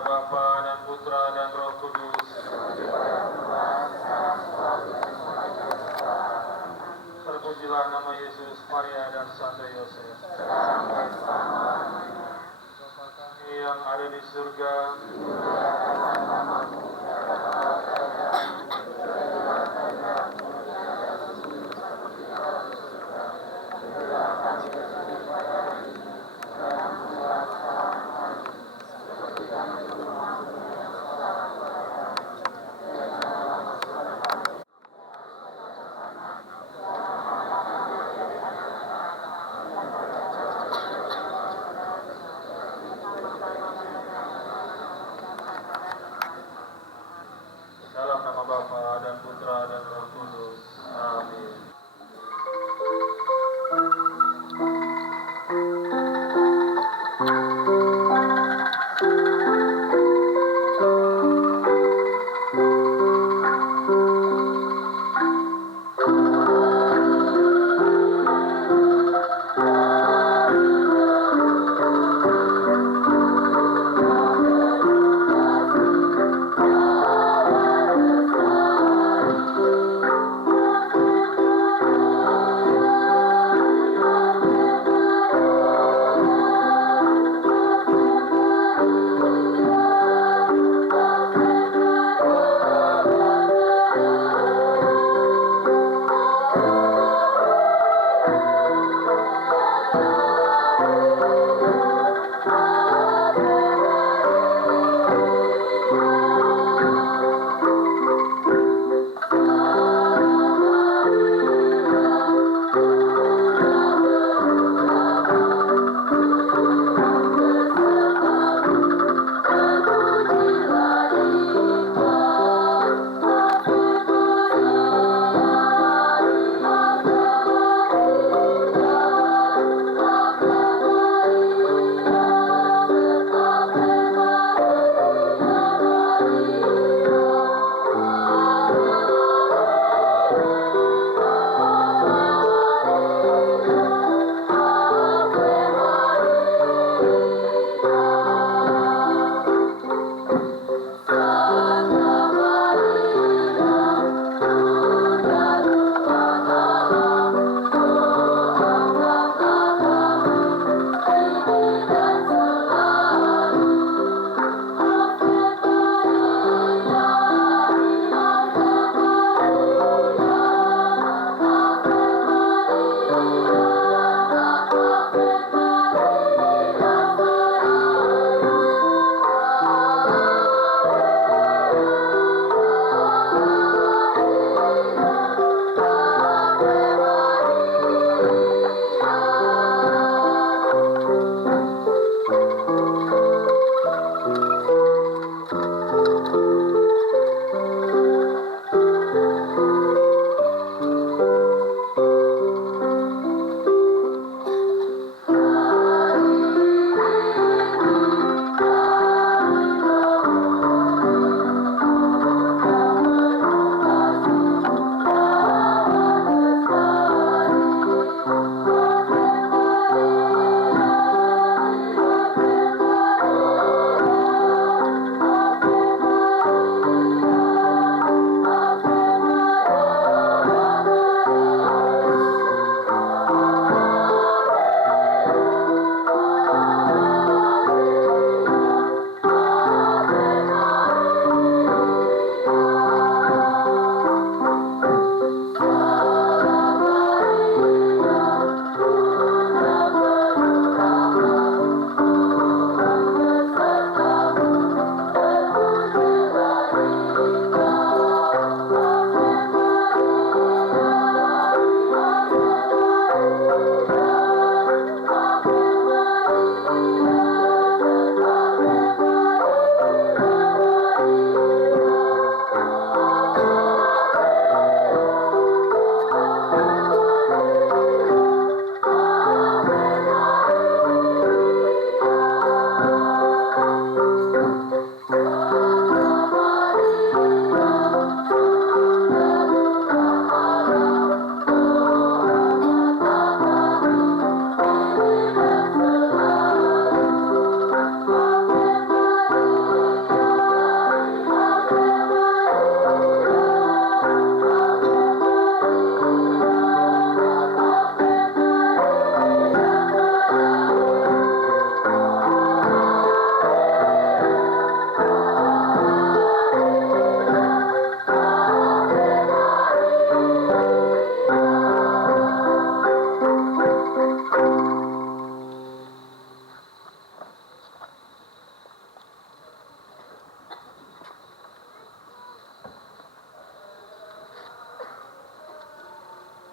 Bapa dan Putra dan Roh Kudus. Terpujilah nama Yesus, Maria dan Santo Yosef. Bapa kami yang ada di surga,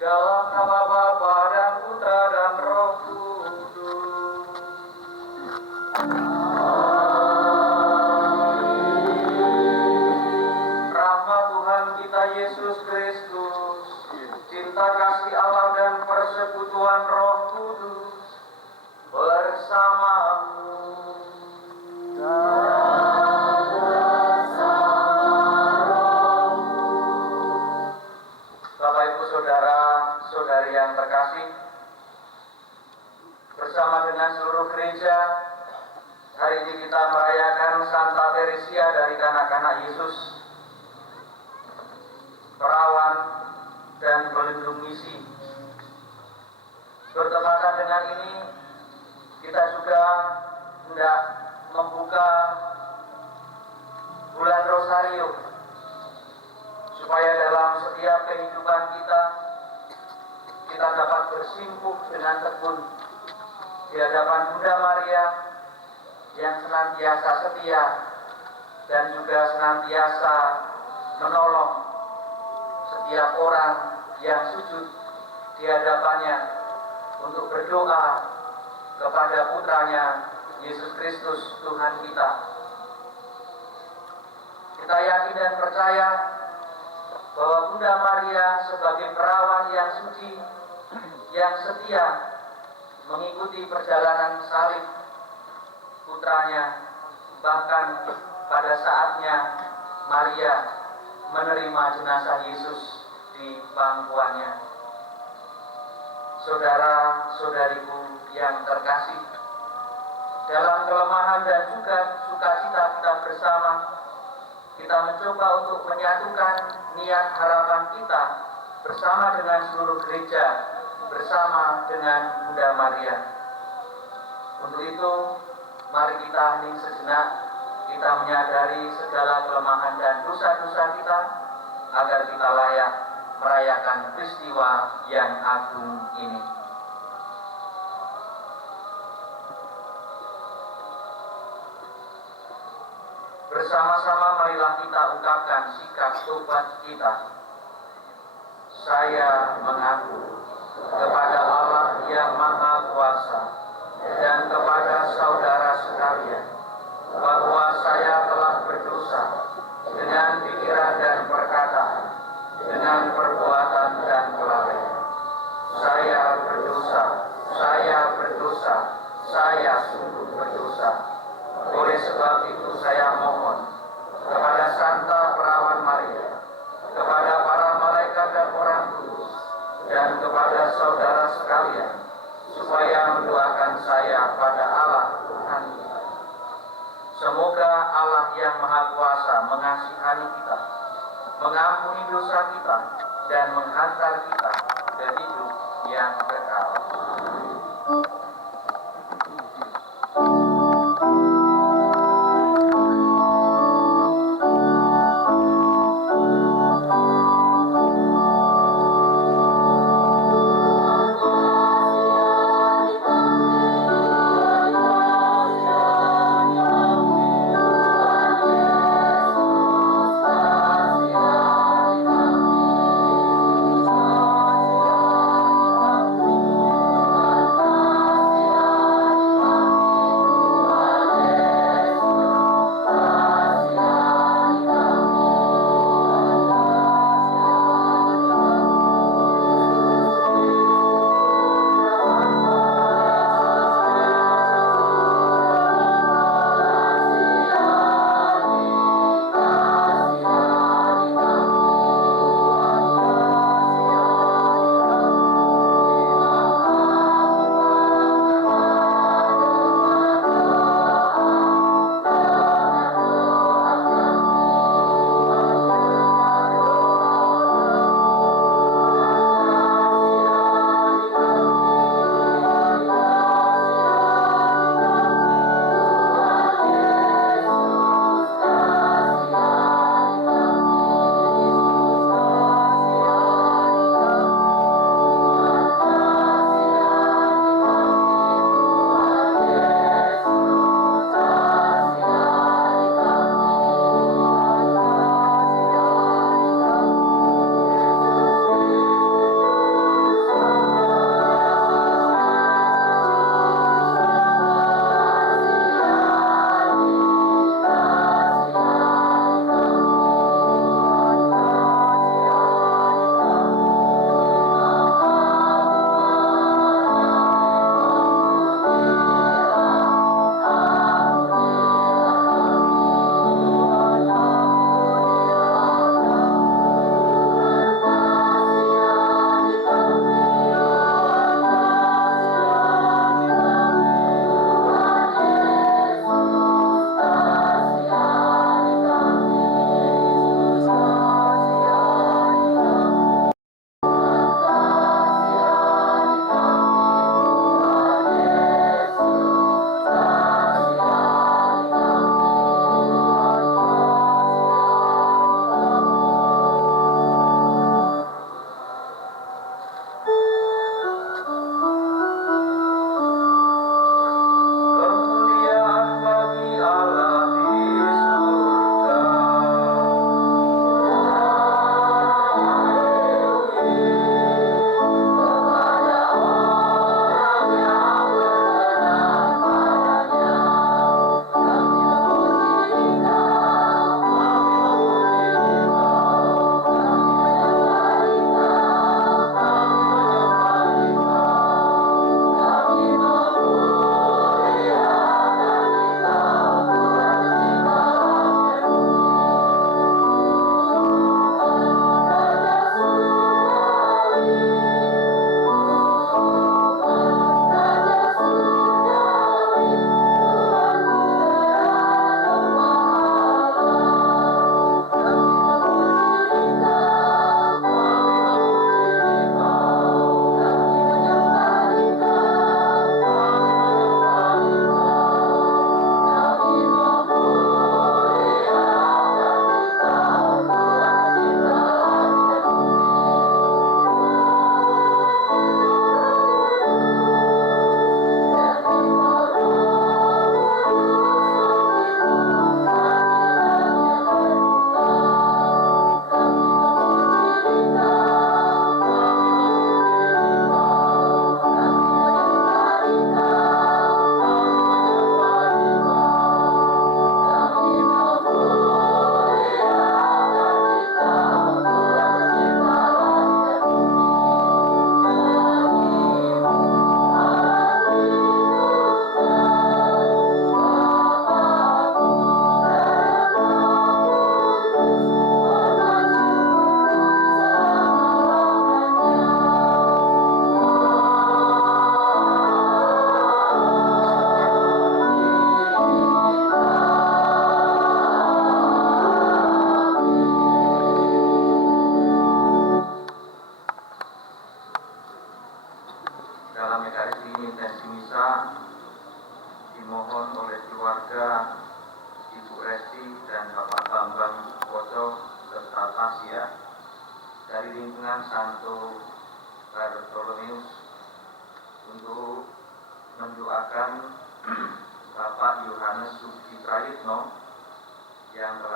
Dalam nama Bapa dan Putra dan Roh Kudus. Rahmat Tuhan kita Yesus Kristus, cinta kasih Allah dan persekutuan Roh Kudus bersamamu. Bapak Ibu Saudara-saudari yang terkasih, bersama dengan seluruh gereja, hari ini kita merayakan Santa Teresia dari Kanak-kanak Yesus, perawan dan pelindung misi. Bertepatan dengan ini, kita juga hendak membuka bulan Rosario, supaya dalam setiap kehidupan kita dapat bersimpuh dengan tekun di hadapan Bunda Maria yang senantiasa setia dan juga senantiasa menolong setiap orang yang sujud di hadapannya untuk berdoa kepada putranya Yesus Kristus Tuhan kita. Kita yakin dan percaya bahwa Bunda Maria sebagai perawan yang suci, yang setia mengikuti perjalanan salib putranya, bahkan pada saatnya Maria menerima jenazah Yesus di pangkuannya. Saudara-saudariku yang terkasih, dalam kelemahan dan juga sukacita kita bersama, kita mencoba untuk menyatukan niat harapan kita bersama dengan seluruh gereja, bersama dengan Bunda Maria. Untuk itu, mari kita hening sejenak, kita menyadari segala kelemahan dan dosa-dosa kita, agar kita layak merayakan peristiwa yang agung ini. Bersama-sama marilah kita ungkapkan sikap tobat kita. Saya mengaku kepada Allah yang Maha Kuasa dan kepada saudara sekalian bahwa saya telah berdosa dengan pikiran dan perkataan, dengan perbuatan dan kelalaian. Saya berdosa, saya sungguh berdosa. Oleh sebab itu saya mohon kepada Santa Perawan Maria, kepada para malaikat dan orang kudus, dan kepada saudara sekalian, supaya mendoakan saya pada Allah Tuhan kita. Semoga Allah yang Maha Kuasa mengasihani kita, mengampuni dosa kita, dan menghantar kita ke hidup yang kekal.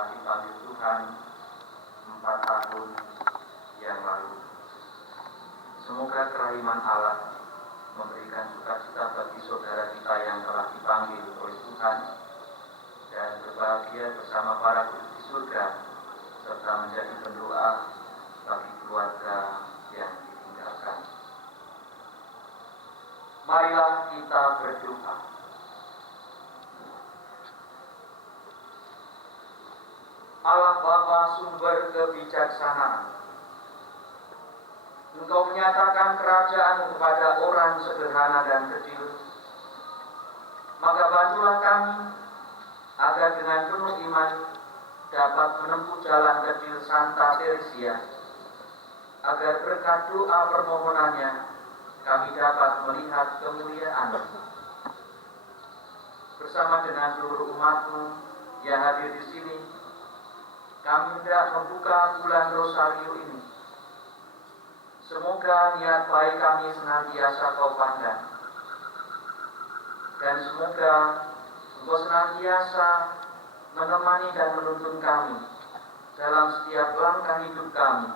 telah dipanggil Tuhan 4 tahun yang lalu. Semoga kerahiman Allah memberikan sukacita bagi saudara kita yang telah dipanggil oleh Tuhan dan berbahagia bersama para kudus di surga, serta menjadi pendoa bagi keluarga yang ditinggalkan. Marilah kita berdoa. Allah Bapa sumber kebijaksanaan, Engkau menyatakan kerajaan kepada orang sederhana dan kecil. Maka bantulah kami agar dengan penuh iman dapat menempuh jalan kecil Santa Teresia, agar berkat doa permohonannya kami dapat melihat kemuliaan bersama dengan seluruh umat-Mu yang hadir di sini. Kami hendak membuka bulan Rosario ini. Semoga niat baik kami senantiasa Kau pandang, dan semoga Engkau senantiasa menemani dan menuntun kami dalam setiap langkah hidup kami,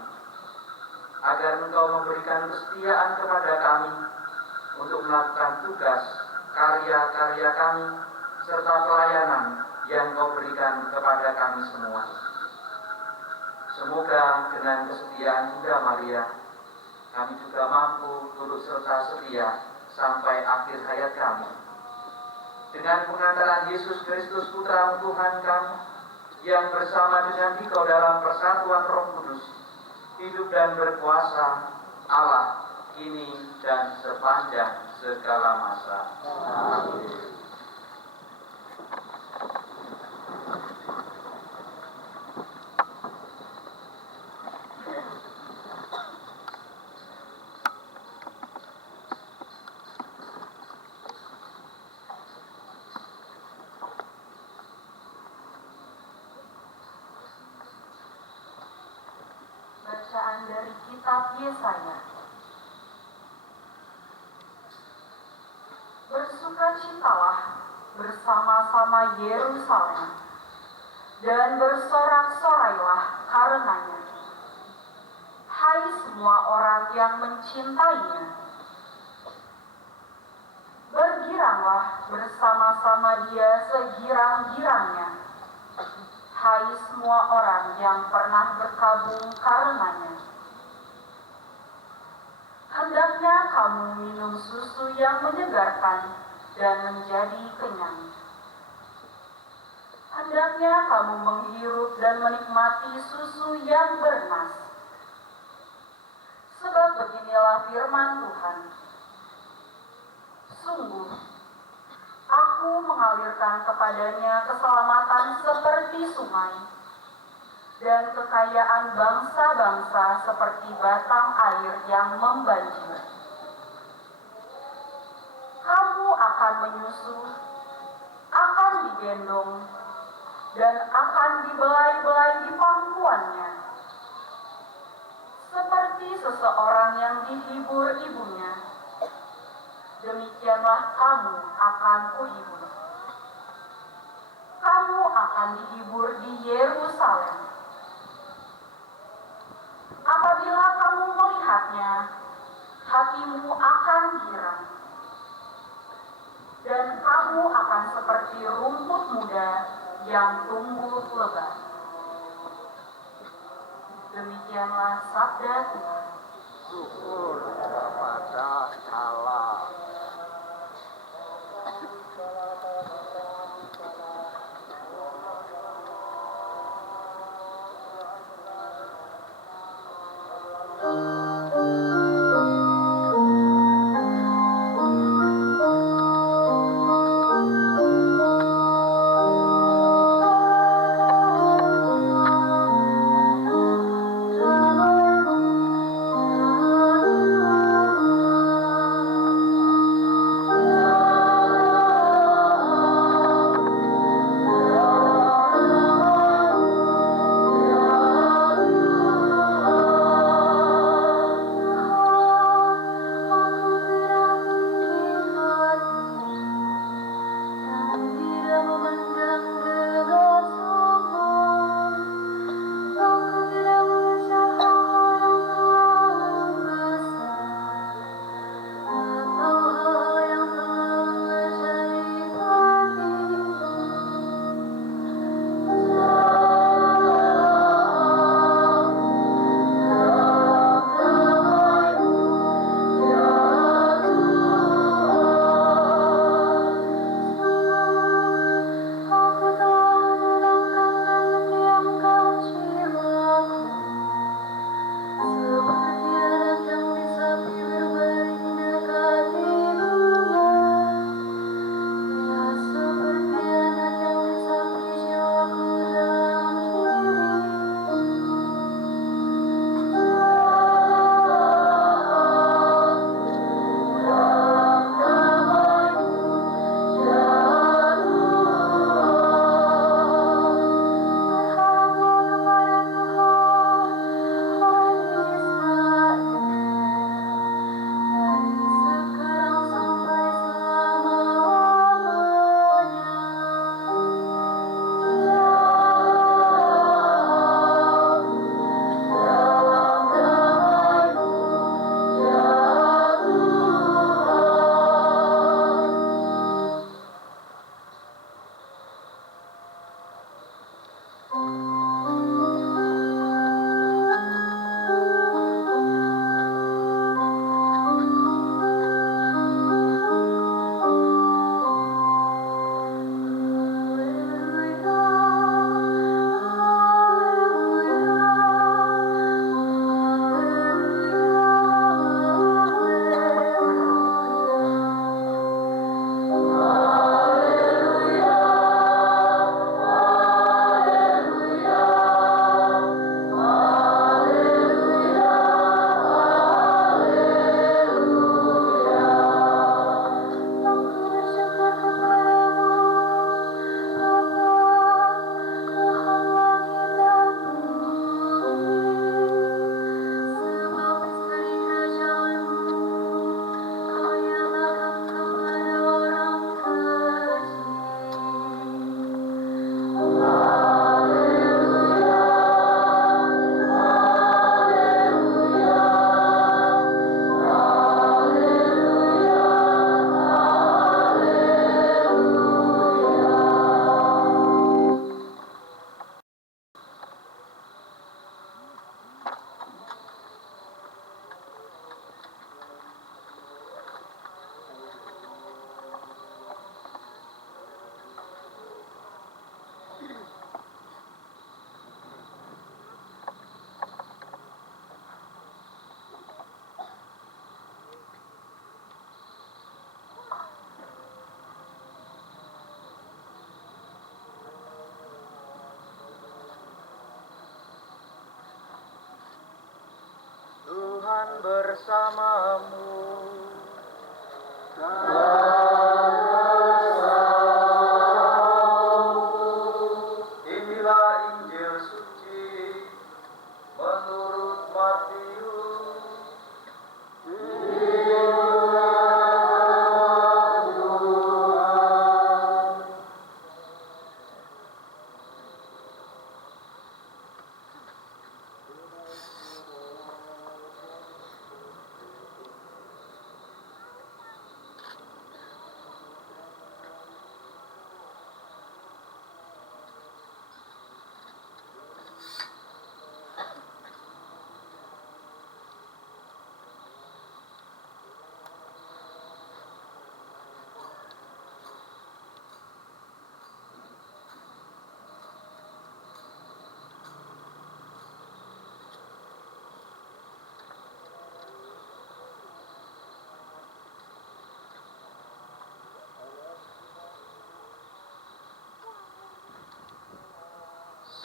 agar Engkau memberikan kesetiaan kepada kami untuk melakukan tugas, karya-karya kami, serta pelayanan yang Kau berikan kepada kami semua. Semoga dengan kesetiaan Bunda Maria, kami juga mampu turut serta setia sampai akhir hayat kami. Dengan pengantaran Yesus Kristus Putra Tuhan kami, yang bersama dengan Dikau dalam persatuan Roh Kudus, hidup dan berkuasa Allah kini dan sepanjang segala masa. Amin. Bacaan dari kitab Yesaya. Bersukacitalah bersama-sama Yerusalem, dan bersorak-sorailah karenanya. Hai semua orang yang mencintainya, bergiranglah bersama-sama Dia segirang-girangnya. Hai semua orang yang pernah berkabung karenanya. Hendaknya kamu minum susu yang menyegarkan dan menjadi kenyang. Hendaknya kamu menghirup dan menikmati susu yang bernas. Sebab beginilah firman Tuhan. Sungguh, Aku mengalirkan kepadanya keselamatan seperti sungai, dan kekayaan bangsa-bangsa seperti batang air yang membanjir. Kamu akan menyusu, akan digendong, dan akan dibelai-belai di pangkuannya, seperti seseorang yang dihibur ibunya. Demikianlah kamu akan kuhibur. Kamu akan dihibur di Yerusalem. Apabila kamu melihatnya, hatimu akan girang, dan kamu akan seperti rumput muda yang tumbuh lebat. Demikianlah sabda Tuhan. Syukur kepada Allah. bersamamu. Inilah Injil suci menurut Matius.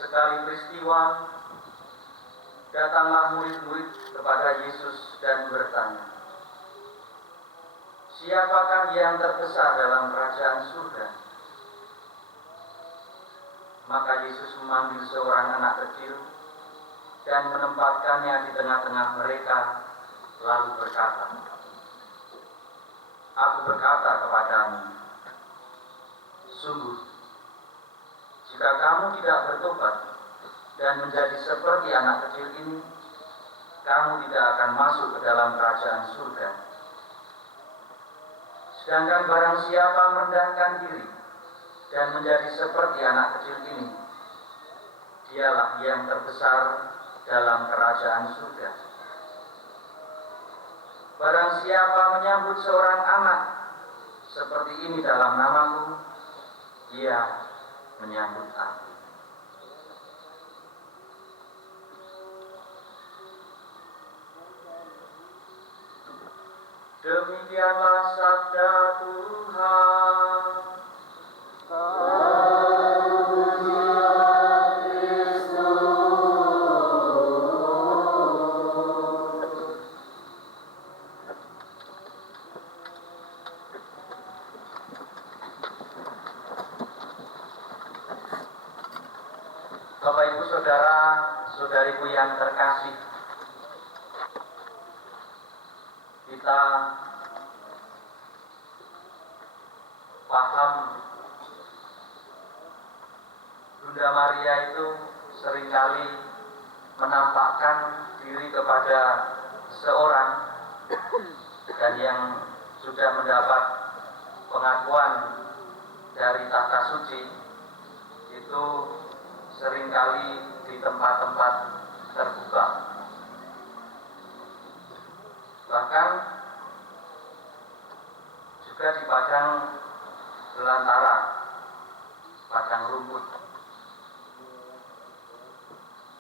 Sekali peristiwa, datanglah murid-murid kepada Yesus dan bertanya, "Siapakah yang terbesar dalam kerajaan surga?" Maka Yesus memanggil seorang anak kecil dan menempatkannya di tengah-tengah mereka, lalu berkata, "Aku berkata kepadamu, sungguh, jika kamu tidak bertobat dan menjadi seperti anak kecil ini, kamu tidak akan masuk ke dalam kerajaan surga. Sedangkan barang siapa merendahkan diri dan menjadi seperti anak kecil ini, dialah yang terbesar dalam kerajaan surga. Barang siapa menyambut seorang anak seperti ini dalam namaku, ia menyambut aku." Demikianlah sabda Tuhan. Bapak Ibu Saudara, saudariku yang terkasih, kita paham Bunda Maria itu seringkali menampakkan diri kepada seorang, dan yang sudah mendapat pengakuan dari Tahta Suci itu seringkali di tempat-tempat terbuka. Bahkan juga di padang belantara, padang rumput.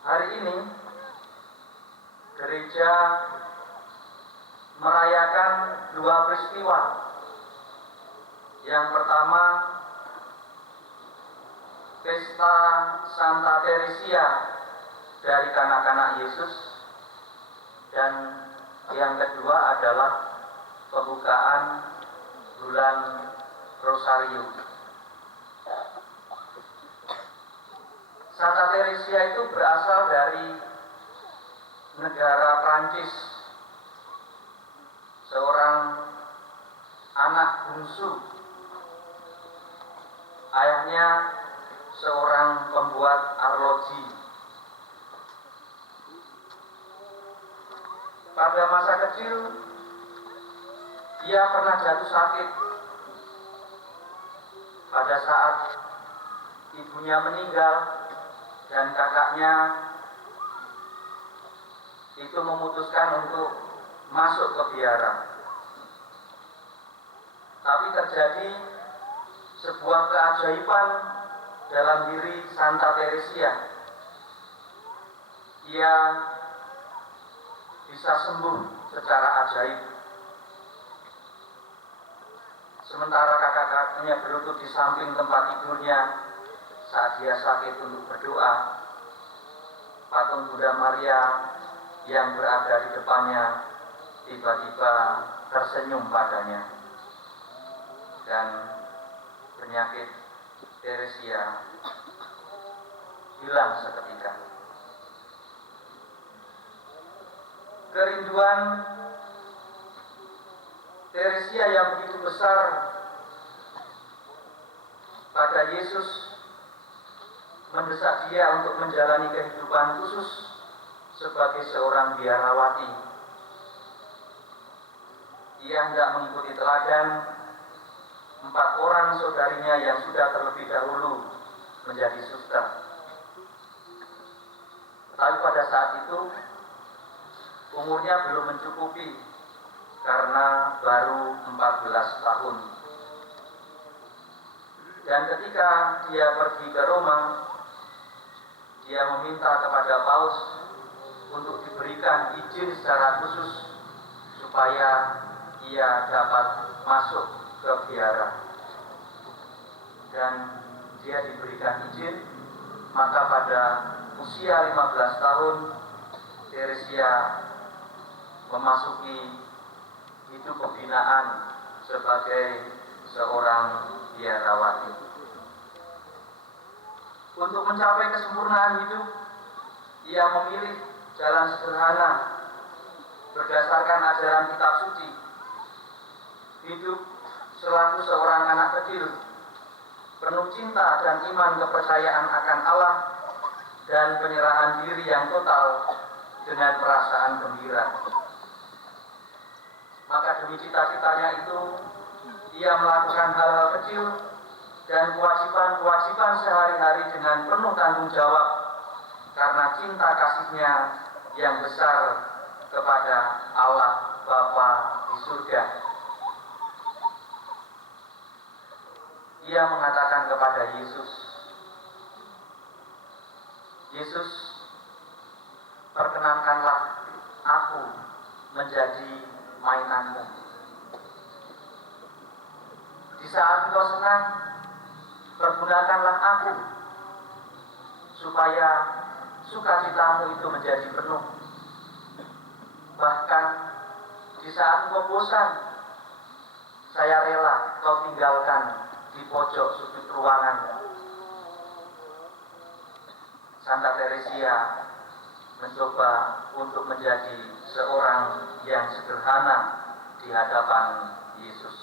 Hari ini gereja merayakan dua peristiwa. Yang pertama, pesta Santa Teresia dari kanak-kanak Yesus, dan yang kedua adalah pembukaan bulan Rosario. Santa Teresia itu berasal dari negara Prancis, seorang anak bungsu. Ayahnya seorang pembuat arloji. Pada masa kecil, ia pernah jatuh sakit. Pada saat ibunya meninggal dan kakaknya itu memutuskan untuk masuk ke biara. Tapi terjadi sebuah keajaiban dalam diri Santa Teresia. Ia bisa sembuh secara ajaib. Sementara kakak-kakaknya berlutut di samping tempat tidurnya saat dia sakit untuk berdoa, patung Bunda Maria yang berada di depannya tiba-tiba tersenyum padanya dan penyakit Teresia hilang seketika. Kerinduan Teresia yang begitu besar pada Yesus mendesak dia untuk menjalani kehidupan khusus sebagai seorang biarawati. Ia hendak mengikuti teladan 4 orang saudarinya yang sudah terlebih dahulu menjadi suster. Tapi pada saat itu umurnya belum mencukupi karena baru 14 tahun. Dan ketika dia pergi ke Roma, dia meminta kepada Paus untuk diberikan izin secara khusus supaya ia dapat masuk ke biara. Dan dia diberikan izin, maka pada usia 15 tahun Teresia memasuki hidup pembinaan sebagai seorang biarawati. Untuk mencapai kesempurnaan hidup, ia memilih jalan sederhana berdasarkan ajaran kitab suci. Hidup selaku seorang anak kecil, penuh cinta dan iman kepercayaan akan Allah dan penyerahan diri yang total dengan perasaan gembira. Maka demi cita-citanya itu, ia melakukan hal-hal kecil dan kewajiban-kewajiban sehari-hari dengan penuh tanggung jawab karena cinta kasihnya yang besar kepada Allah Bapa di surga. Ia mengatakan kepada Yesus, "Yesus, perkenankanlah aku menjadi mainanmu. Di saat engkau senang, pergunakanlah aku supaya sukacitamu itu menjadi penuh. Bahkan di saat engkau bosan, saya rela kau tinggalkan di pojok sudut ruangan." Santa Teresia mencoba untuk menjadi seorang yang sederhana di hadapan Yesus.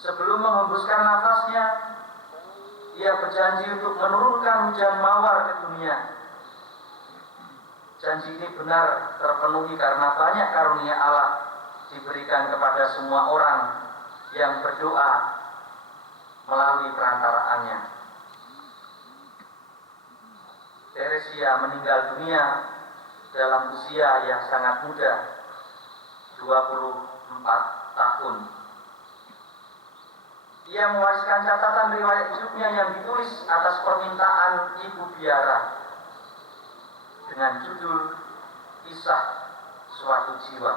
Sebelum menghembuskan nafasnya, ia berjanji untuk menurunkan hujan mawar ke dunia. Janji ini benar terpenuhi karena banyak karunia Allah diberikan kepada semua orang yang berdoa melalui perantaraannya. Teresia meninggal dunia dalam usia yang sangat muda, 24 tahun. Ia mewariskan catatan riwayat hidupnya yang ditulis atas permintaan ibu biara dengan judul Kisah Suatu Jiwa.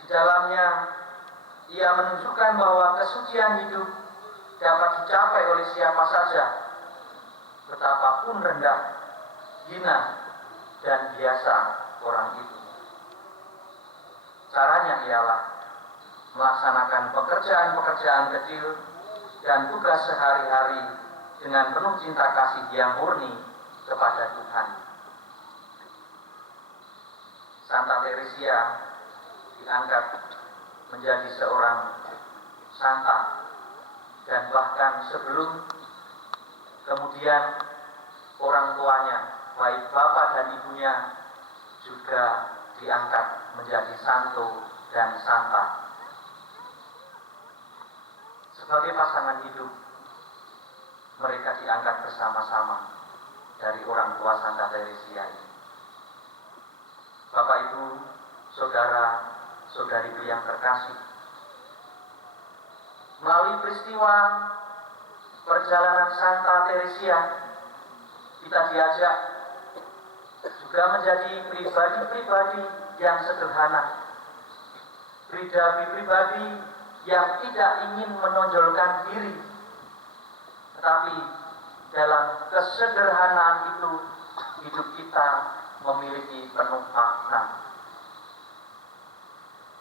Di dalamnya ia menunjukkan bahwa kesucian hidup dapat dicapai oleh siapa saja, betapapun rendah, hina, dan biasa orang itu. Caranya ialah melaksanakan pekerjaan-pekerjaan kecil dan tugas sehari-hari dengan penuh cinta kasih yang murni kepada Tuhan. Santa Teresia diangkat menjadi seorang santa, dan bahkan sebelum kemudian orang tuanya, baik bapak dan ibunya, juga diangkat menjadi santo dan santa. Sebagai pasangan hidup, mereka diangkat bersama-sama dari orang tua Santa Teresia ini. Bapak Ibu, saudara-saudariku yang terkasih, melalui peristiwa perjalanan Santa Teresia, kita diajak juga menjadi pribadi-pribadi yang sederhana, pribadi-pribadi yang tidak ingin menonjolkan diri, tetapi dalam kesederhanaan itu hidup kita memiliki penuh makna.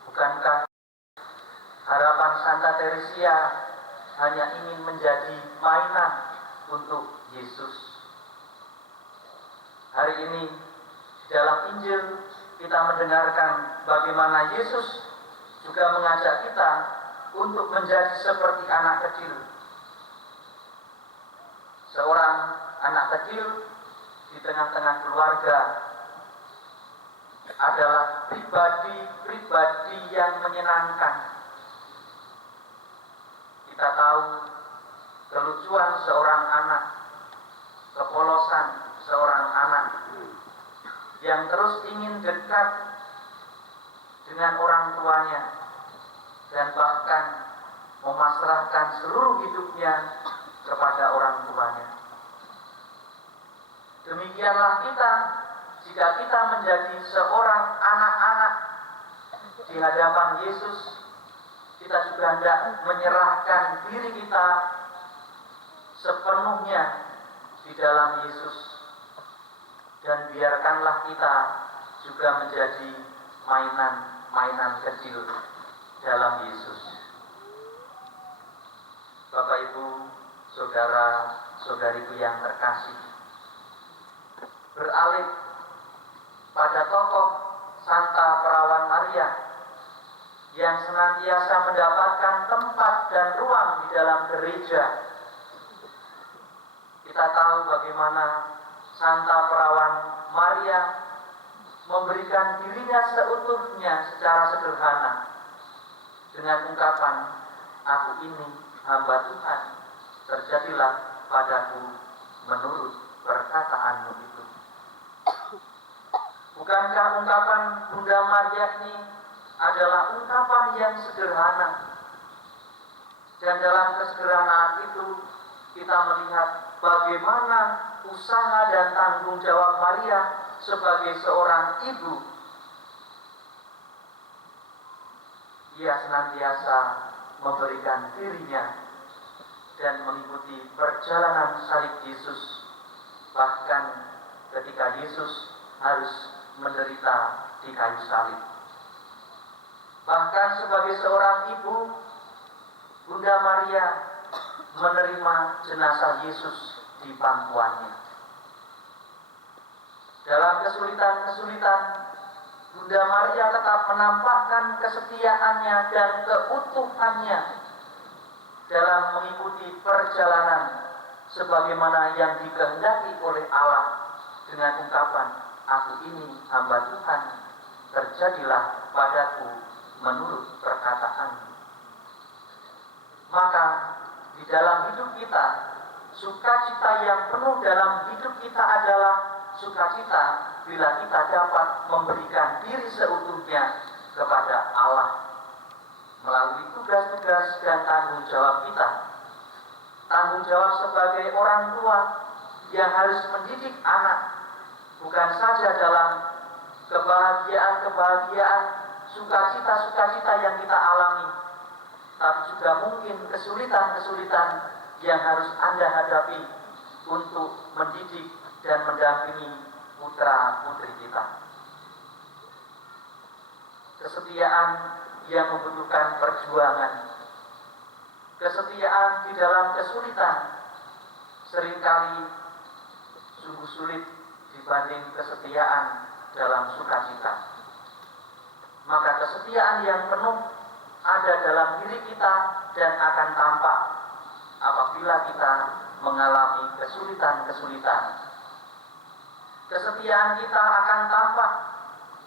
Bukankah harapan Santa Teresia hanya ingin menjadi mainan untuk Yesus? Hari ini di dalam Injil kita mendengarkan bagaimana Yesus juga mengajak kita untuk menjadi seperti anak kecil. Seorang anak kecil di tengah-tengah keluarga adalah pribadi yang menyenangkan. Kita tahu kelucuan seorang anak, kepolosan seorang anak yang terus ingin dekat dengan orang tuanya dan bahkan memasrahkan seluruh hidupnya kepada orang tuanya. Demikianlah kita, jika kita menjadi seorang anak-anak di hadapan Yesus, kita juga hendak menyerahkan diri kita sepenuhnya di dalam Yesus. Dan biarkanlah kita juga menjadi mainan-mainan kecil dalam Yesus. Bapak, Ibu, saudara-saudariku yang terkasih, beralih pada tokoh Santa Perawan Maria yang senantiasa mendapatkan tempat dan ruang di dalam gereja. Kita tahu bagaimana Santa Perawan Maria memberikan dirinya seutuhnya secara sederhana dengan ungkapan, "Aku ini hamba Tuhan, terjadilah padaku menurut perkataanmu itu." Bukankah ungkapan Bunda Maria ini adalah ungkapan yang sederhana? Dan dalam kesederhanaan itu kita melihat bagaimana usaha dan tanggung jawab Maria sebagai seorang ibu. Ia senantiasa memberikan dirinya dan mengikuti perjalanan salib Yesus, bahkan ketika Yesus harus menderita di kayu salib. Bahkan sebagai seorang ibu, Bunda Maria menerima jenazah Yesus di pangkuannya. Dalam kesulitan-kesulitan, Bunda Maria tetap menampakkan kesetiaannya dan keutuhannya dalam mengikuti perjalanan sebagaimana yang dikehendaki oleh Allah dengan ungkapan, "Aku ini hamba Tuhan, terjadilah padaku menurut perkataan." Maka di dalam hidup kita, sukacita yang penuh dalam hidup kita adalah sukacita bila kita dapat memberikan diri seutuhnya kepada Allah melalui tugas-tugas dan tanggung jawab kita. Tanggung jawab sebagai orang tua yang harus mendidik anak, bukan saja dalam kebahagiaan, sukacita-sukacita yang kita alami, tapi juga mungkin kesulitan-kesulitan yang harus Anda hadapi untuk mendidik dan mendampingi putra-putri kita. Kesetiaan yang membutuhkan perjuangan. Kesetiaan di dalam kesulitan seringkali sungguh sulit dibanding kesetiaan dalam sukacita. Maka kesetiaan yang penuh ada dalam diri kita dan akan tampak apabila kita mengalami kesulitan-kesulitan. Kesetiaan kita akan tampak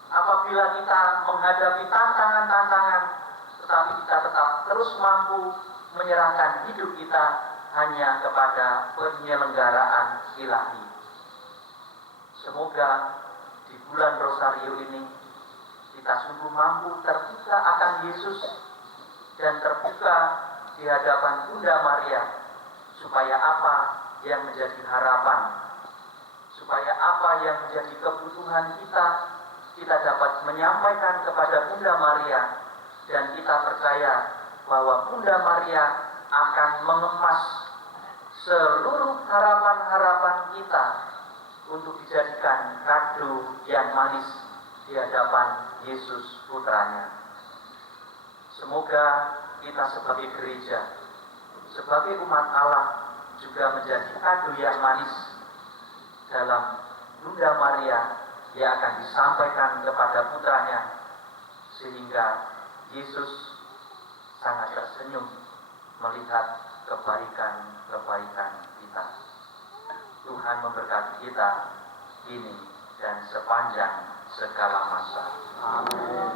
apabila kita menghadapi tantangan-tantangan, tetapi kita tetap terus mampu menyerahkan hidup kita hanya kepada penyelenggaraan ilahi. Semoga di bulan Rosario ini kita sungguh mampu terbuka akan Yesus dan terbuka di hadapan Bunda Maria, supaya apa yang menjadi harapan, supaya apa yang menjadi kebutuhan kita dapat menyampaikan kepada Bunda Maria, dan kita percaya bahwa Bunda Maria akan mengemas seluruh harapan-harapan kita untuk dijadikan kado yang manis di hadapan Yesus Putranya. Semoga kita sebagai gereja, sebagai umat Allah juga menjadi kado yang manis dalam Bunda Maria yang akan disampaikan kepada putranya, sehingga Yesus sangat tersenyum melihat kebaikan-kebaikan kita. Tuhan memberkati kita kini dan sepanjang segala masa. Amin.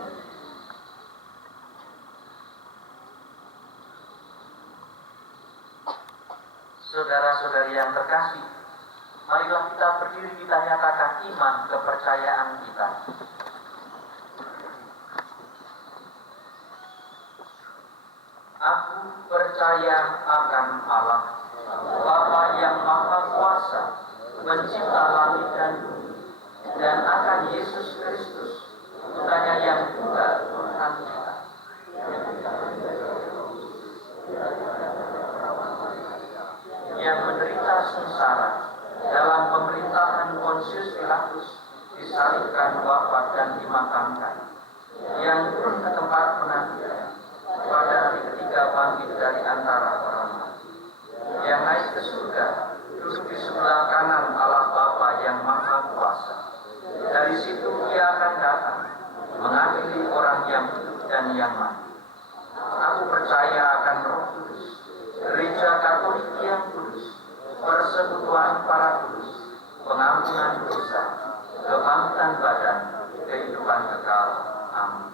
Saudara-saudari yang terkasih, marilah kita berdiri, kita nyatakan iman kepercayaan kita. Aku percaya akan Allah, Bapa yang Maha Kuasa, pencipta langit dan bumi, dan akan Yesus Kristus, Putranya yang tunggal Tuhan kita, yang menderita sengsara dalam pemerintahan Pontius Pilatus, disalibkan, wafat dan dimakamkan, yang turun ke tempat penantian, pada hari ketiga bangkit dari antara orang mati, yang naik ke surga, duduk di sebelah kanan Allah Bapa yang Maha Kuasa. Dari situ Ia akan datang mengadili orang yang hidup dan yang mati. Aku percaya akan Roh Kudus, Gereja Katolik yang kudus, persekutuan para kudus, pengampunan dosa, kebangkitan badan, kehidupan kekal. Amin.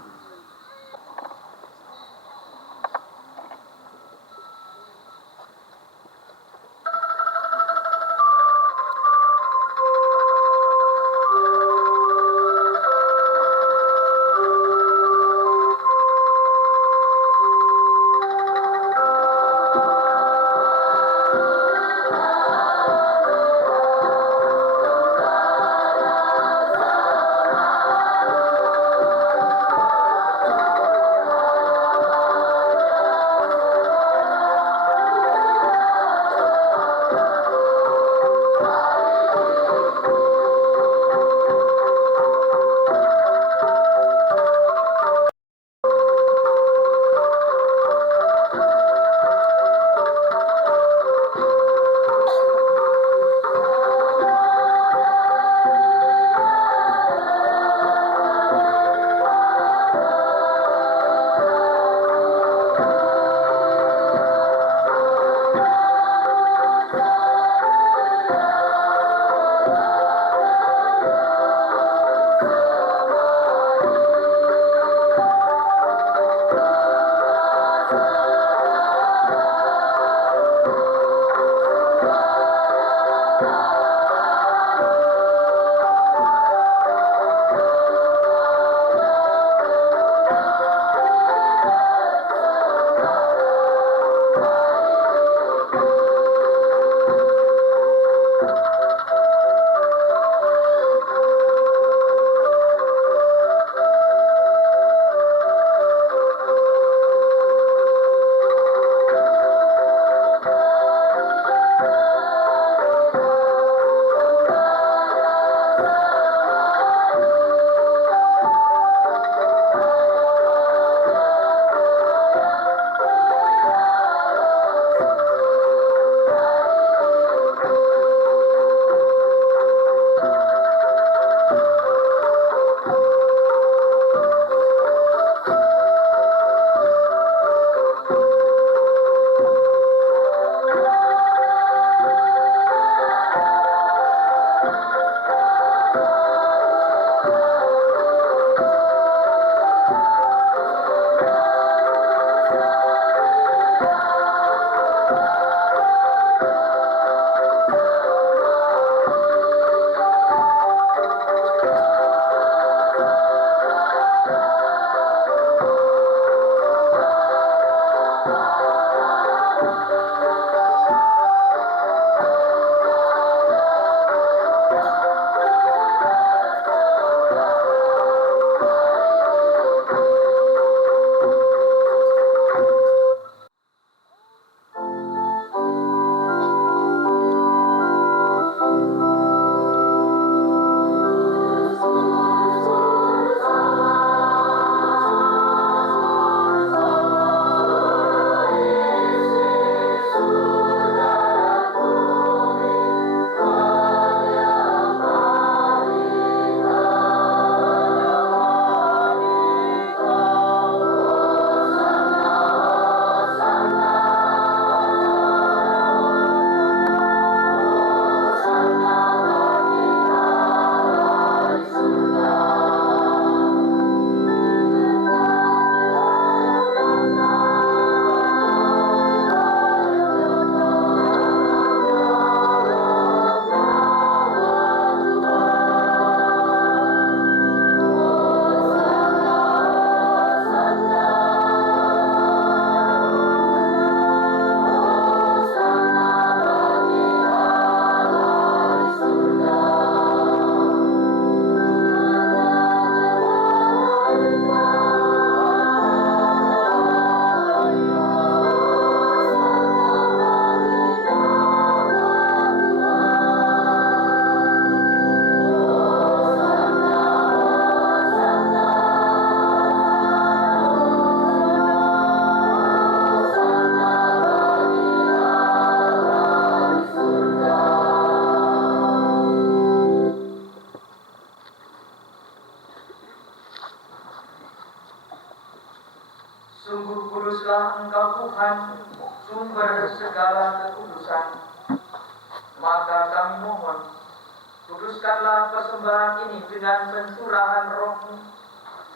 kuduskanlah persembahan ini dengan pencurahan Roh-Mu,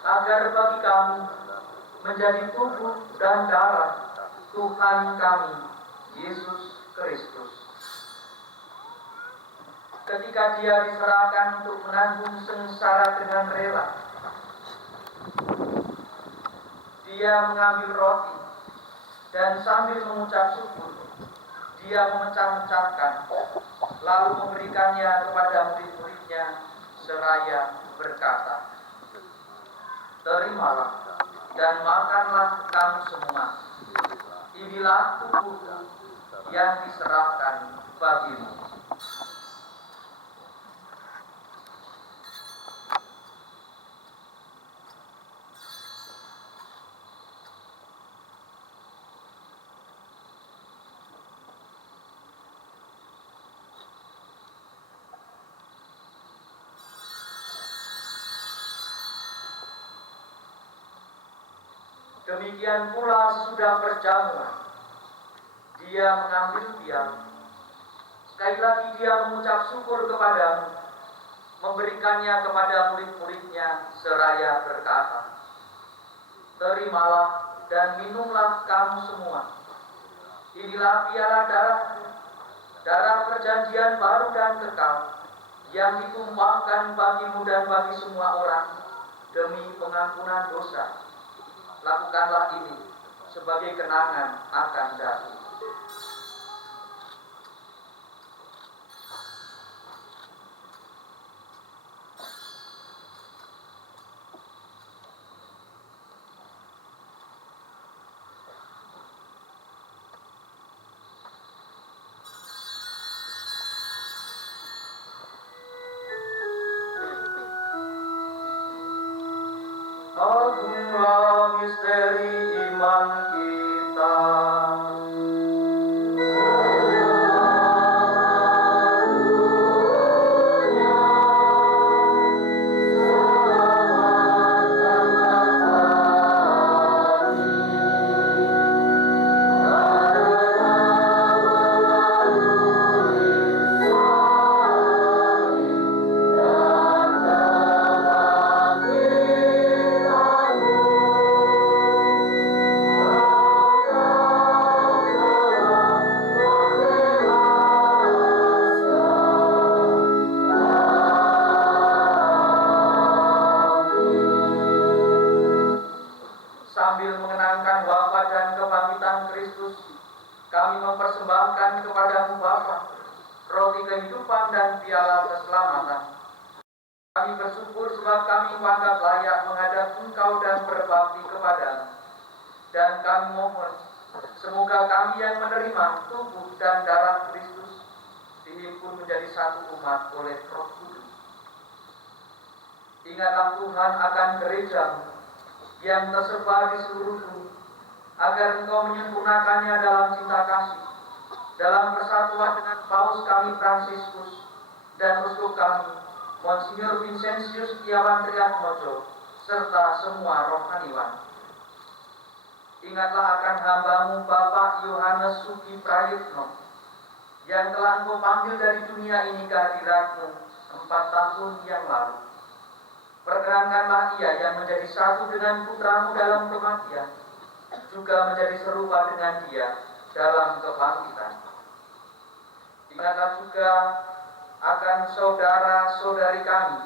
agar bagi kami menjadi tubuh dan darah Tuhan kami, Yesus Kristus. Ketika Dia diserahkan untuk menanggung sengsara dengan rela, Dia mengambil roti dan sambil mengucap syukur, Dia memecah-mecahkan, lalu memberikannya kepada murid-muridnya seraya berkata, "Terimalah dan makanlah kamu semua. Inilah tubuhku yang diserahkan bagimu." Demikian pula sesudah perjamuan, Dia mengambil piala. Sekali lagi Dia mengucap syukur kepadamu, memberikannya kepada murid-muridnya seraya berkata, "Terimalah dan minumlah kamu semua. Inilah piala darahku, darah perjanjian baru dan kekal, yang ditumpahkan bagimu dan bagi semua orang demi pengampunan dosa. Lakukanlah ini sebagai kenangan akan daku." Agunglah misteri iman kita. Sambil mengenangkan wafat dan kebangkitan Kristus, kami mempersembahkan kepadamu Bapa, roti kehidupan dan piala keselamatan. Kami bersyukur sebab kami menganggap layak menghadap Engkau dan berbakti kepadamu. Dan kami mohon, semoga kami yang menerima tubuh dan darah Kristus dihimpun menjadi satu umat oleh Roh Kudus. Ingatlah Tuhan akan gereja-Mu yang tersebar di seluruh bumi, agar Engkau menyempurnakannya dalam cinta kasih, dalam persatuan dengan Paus kami Fransiskus dan Uskup kami Monsinyur Vincentius Setiawan Triatmojo serta semua rohaniwan. Ingatlah akan hamba-Mu Bapak Yohanes Sugi Prayitno yang telah Engkau panggil dari dunia ini ke hadirat-Mu 4 tahun yang lalu. Perkenankanlah ia yang menjadi satu dengan putra-Mu dalam kematian, juga menjadi serupa dengan Dia dalam kebangkitan. Ingatlah juga akan saudara-saudari kami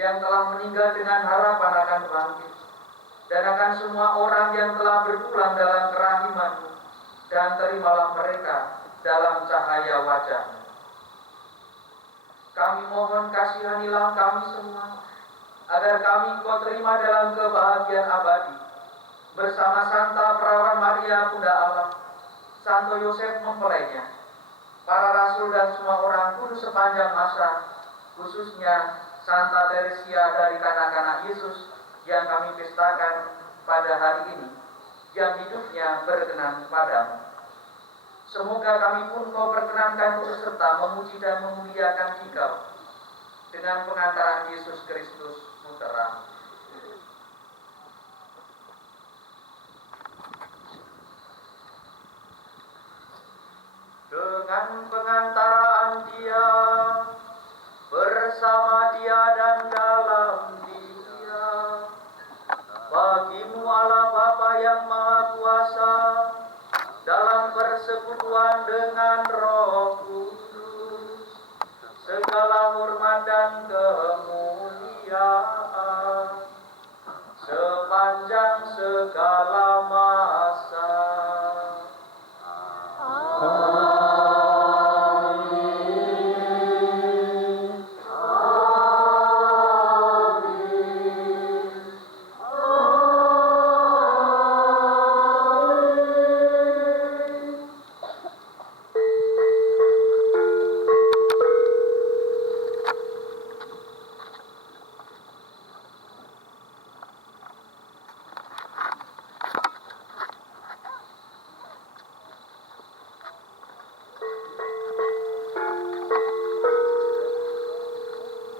yang telah meninggal dengan harapan akan bangkit, dan akan semua orang yang telah berpulang dalam kerahiman-Mu, dan terimalah mereka dalam cahaya wajah-Mu. Kami mohon kasihanilah kami semua, agar kami Engkau terima dalam kebahagiaan abadi, bersama Santa Perawan Maria Bunda Allah, Santo Yosef mempelainya, para rasul dan semua orang kudus sepanjang masa, khususnya Santa Teresia dari kanak-kanak Yesus yang kami pestakan pada hari ini, yang hidupnya berkenan padamu. Semoga kami pun Kau perkenankan untuk serta memuji dan memuliakan Dikau dengan pengantaran Yesus Kristus Putra. Dengan pengantaraan Dia bersama Dia dan dalam Dia. Bagimu Allah Bapa yang Maha Kuasa, dalam persekutuan dengan Roh Kudus, segala hormat dan kemuliaan sepanjang segala masa.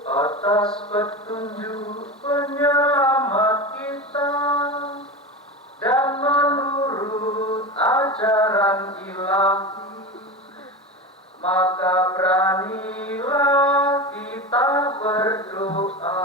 Atas petunjuk penyelamat kita dan menurut ajaran ilahi, maka beranilah kita berdoa.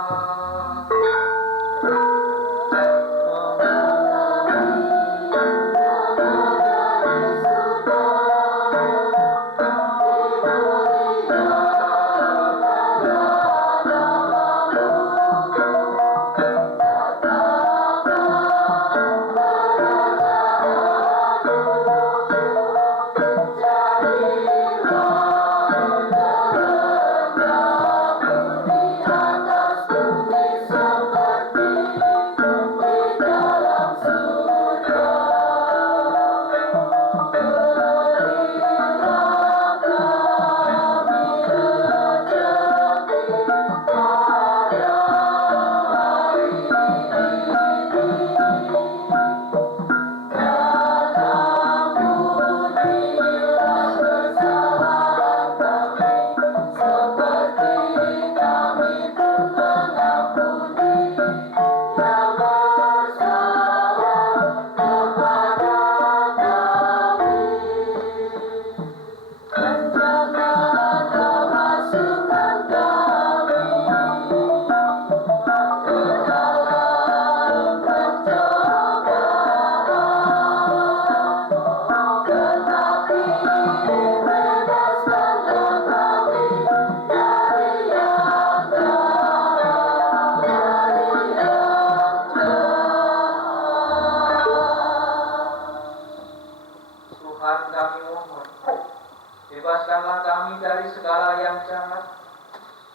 Tuhan kami mohon, bebaskanlah kami dari segala yang jahat.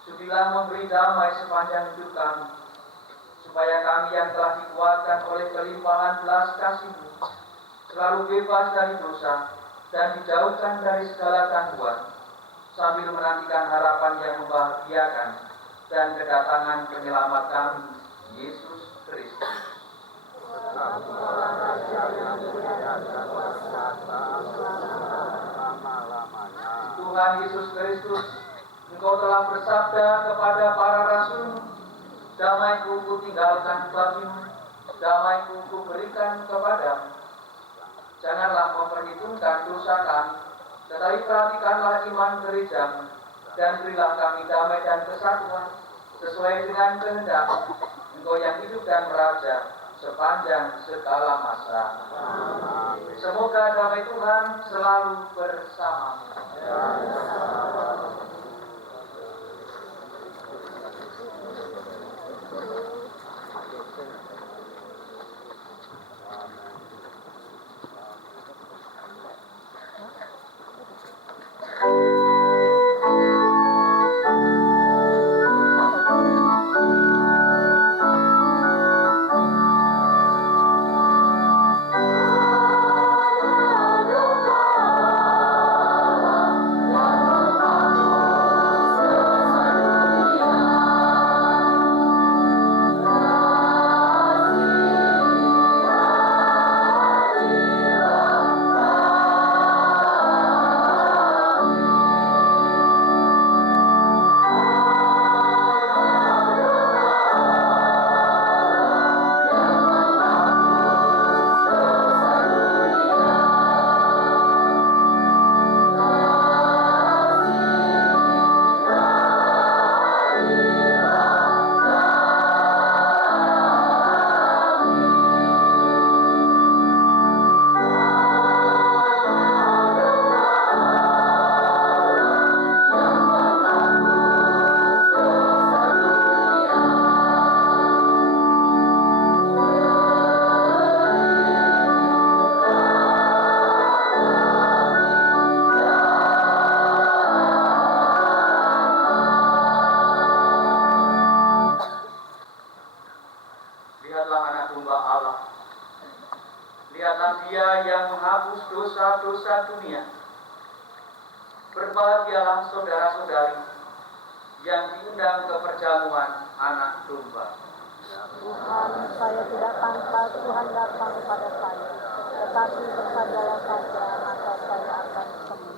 Sudilah memberi damai sepanjang hidup kami, supaya kami yang telah dikuatkan oleh kelimpahan belas kasih-Mu selalu bebas dari dosa dan dijauhkan dari segala gangguan, sambil menantikan harapan yang membahagiakan dan kedatangan penyelamat kami, Yesus Kristus. Tuhan Yesus Kristus, Engkau telah bersabda kepada para rasul, damai-Ku Kutinggalkan bagimu, damai-Ku Kuberikan kepadamu. Janganlah memperhitungkan dosa kami, tetapi perhatikanlah iman gerejamu, dan berilah kami damai dan kesatuan sesuai dengan kehendak Engkau yang hidup dan meraja sepanjang segala masa. Semoga damai Tuhan selalu bersamamu. Hallelujah. semua dosa dunia. Berbahagialah saudara-saudari yang diundang ke perjamuan Anak Domba. Tuhan, saya tidak pantas Tuhan datang kepada saya, tetapi berkatalah saja maka saya akan sembuh.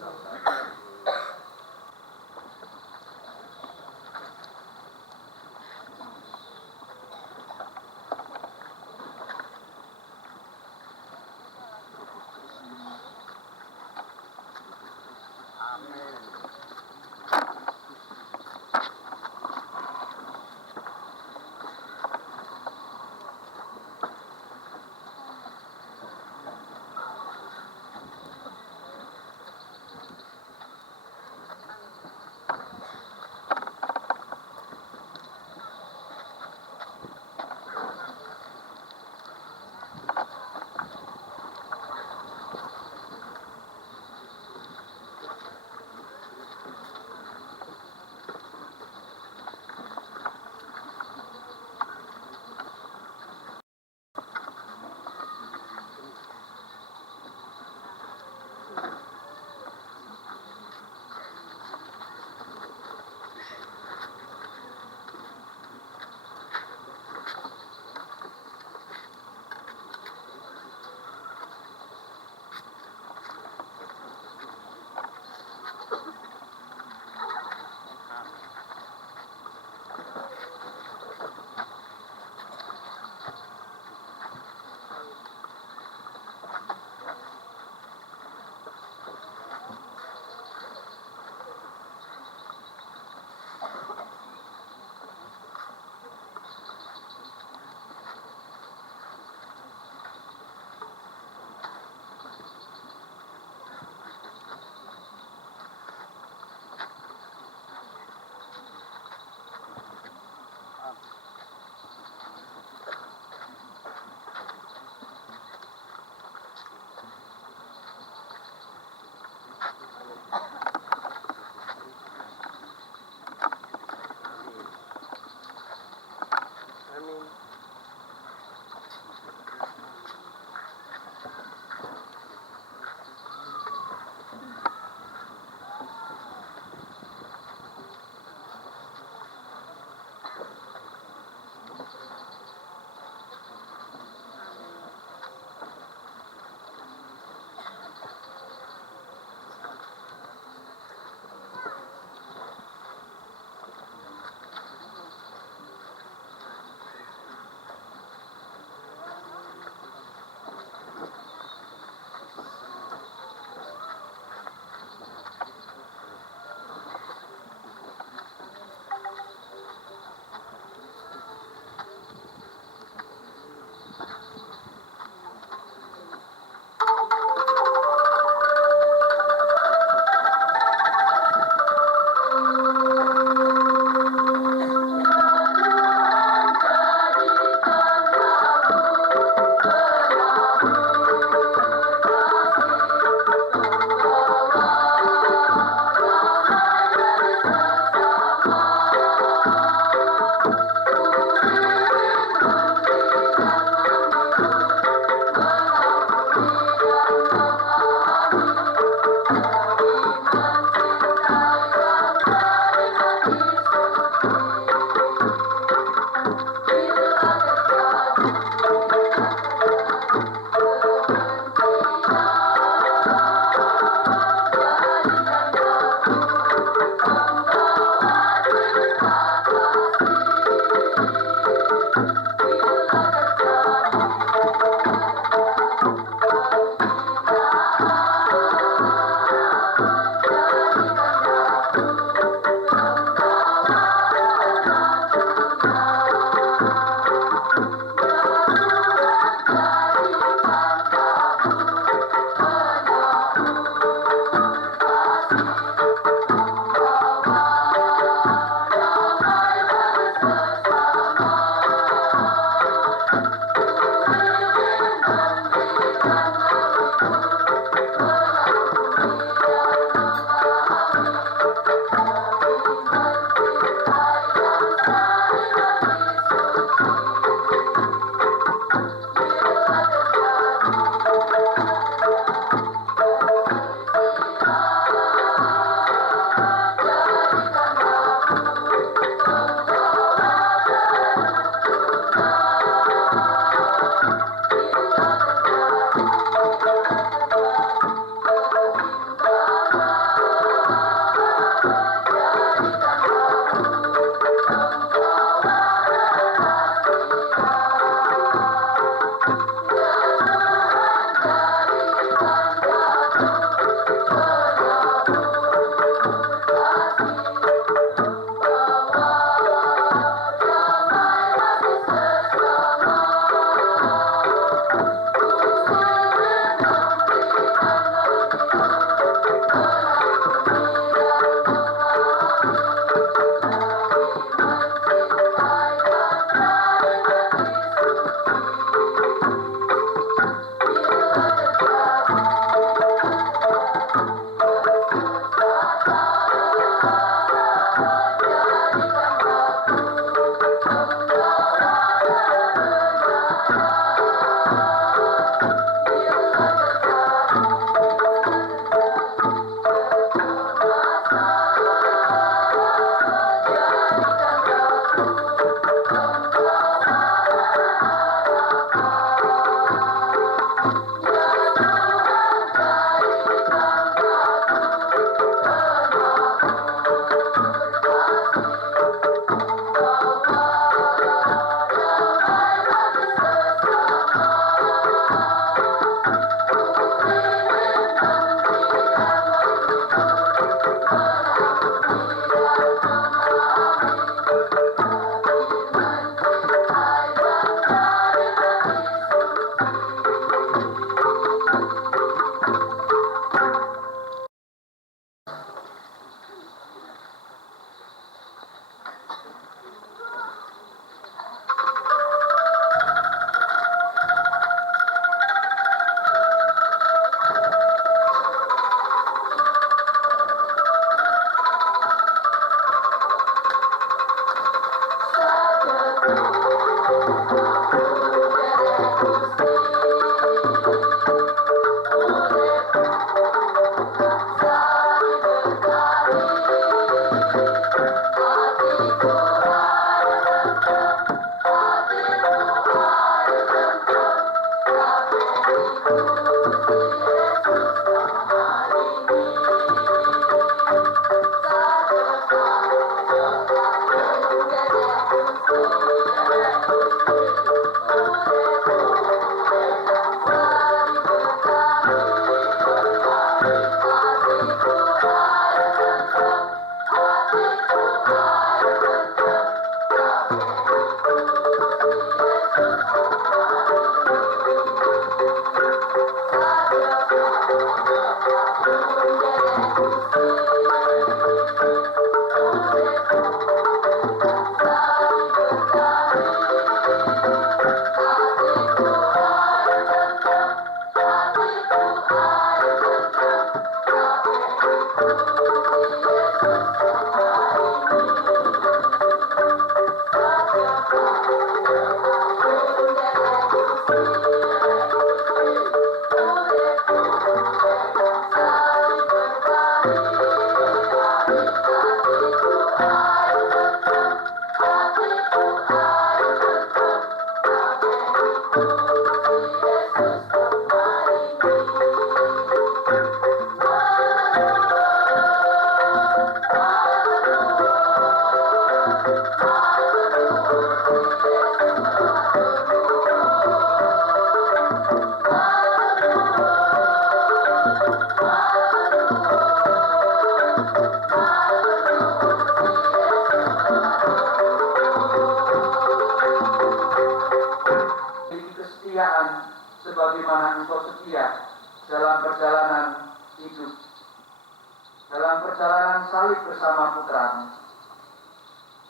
salib bersama putra-Mu.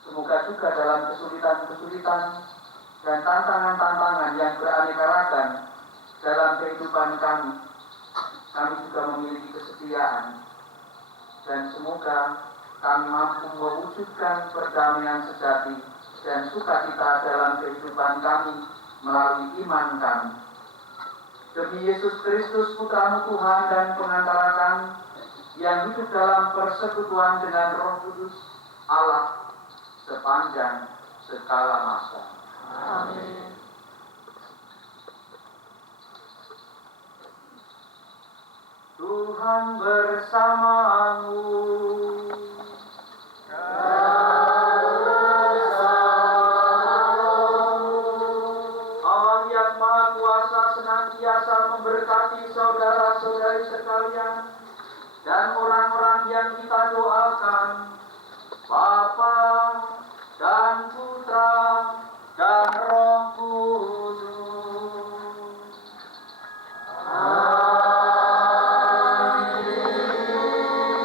Semoga juga dalam kesulitan-kesulitan dan tantangan-tantangan yang beraneka ragam dalam kehidupan kami juga memiliki kesetiaan. Dan semoga kami mampu mewujudkan perdamaian sejati dan sukacita dalam kehidupan kami melalui iman kami. Demi Yesus Kristus, Putra-Mu Tuhan dan pengantara kami, yang hidup dalam persekutuan dengan Roh Kudus, Allah, sepanjang segala masa. Amin. Tuhan bersamamu. Allah yang Maha Kuasa senantiasa memberkati saudara-saudari sekalian dan orang-orang yang kita doakan, Bapa dan Putra dan Roh Kudus.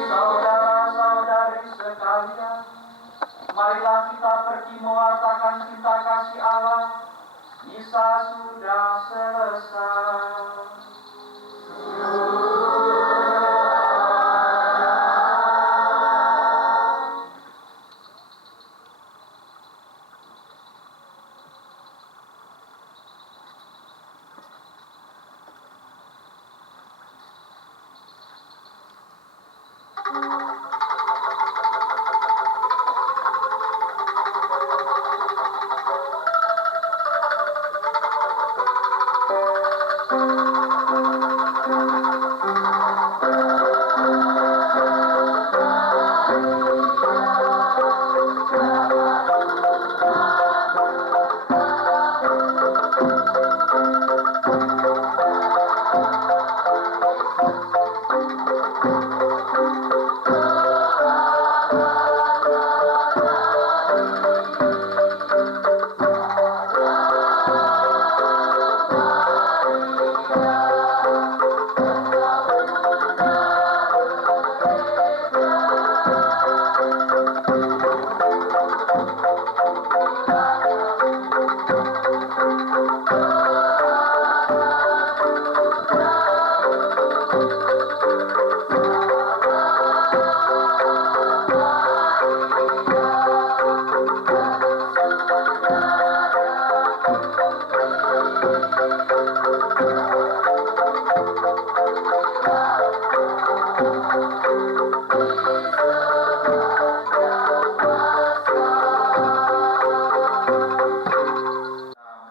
Saudara-saudari sekalian, marilah kita pergi mewartakan cinta kasih Allah. Misa sudah selesai.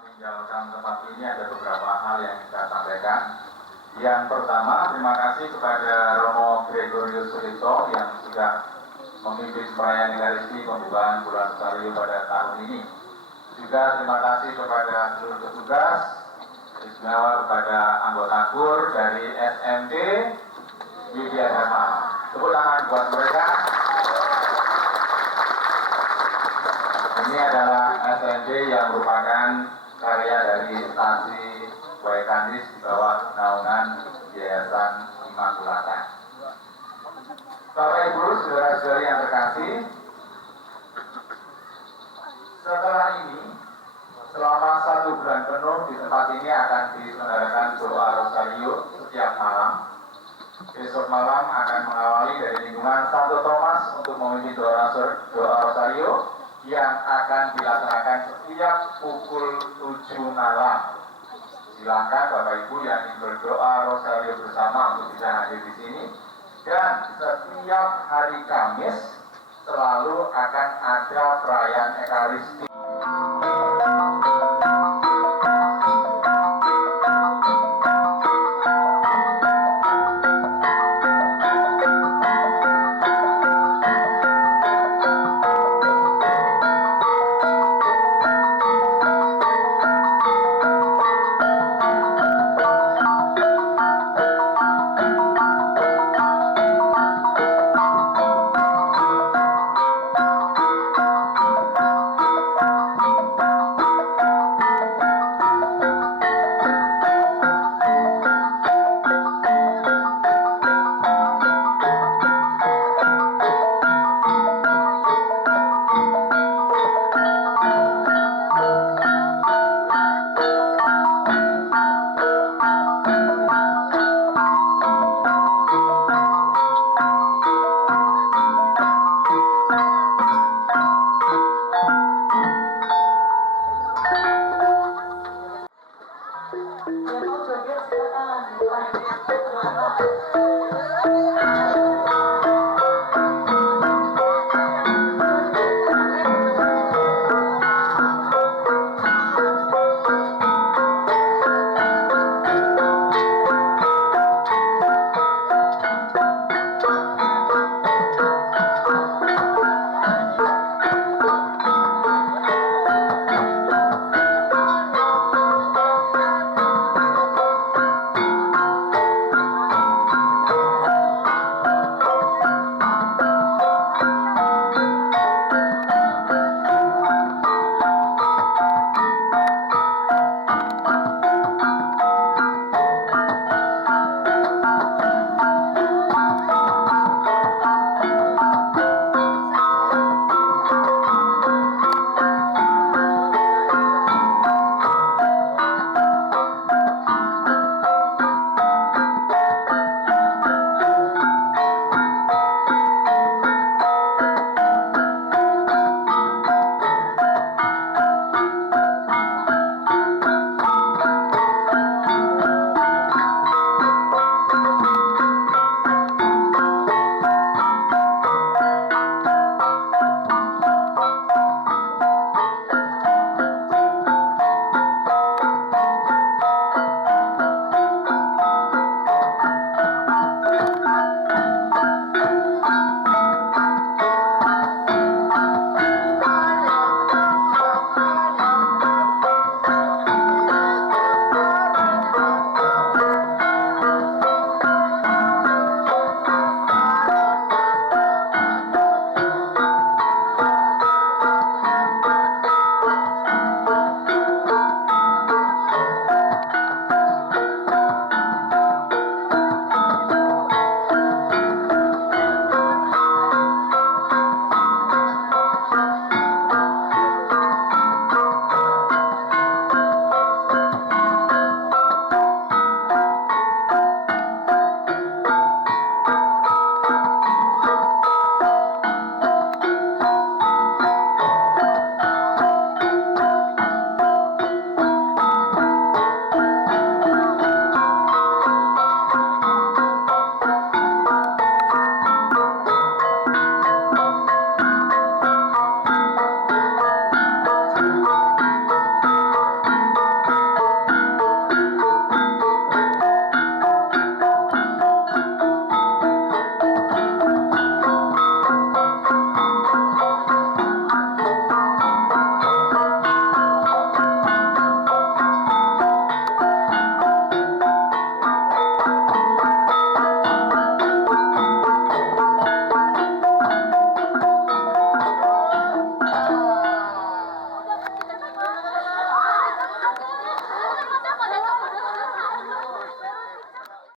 Meninggalkan tempat ini ada beberapa hal yang kita sampaikan. Yang pertama, terima kasih kepada Romo Gregorius Sulito yang sudah memimpin perayaan Ekaristi pembukaan bulan Rosario pada tahun ini. Juga terima kasih kepada seluruh petugas, istimewa kepada anggota KUR dari SMP Widya Dharma. Tepuk tangan buat mereka. Ini adalah SMP yang merupakan karya dari instansi Waikandis di bawah naungan Yayasan Immaculata. Bapak Ibu, saudara-saudari yang terkasih, setelah ini selama 1 bulan penuh di tempat ini akan diselenggarakan doa Rosario setiap malam. Besok malam akan mengawali dari lingkungan Santo Thomas untuk memimpin doa Rosario yang akan dilaksanakan setiap pukul 7 malam. Silakan Bapak Ibu yang ingin berdoa Rosario bersama untuk bisa hadir di sini. Dan setiap hari Kamis selalu akan ada perayaan Ekaristi.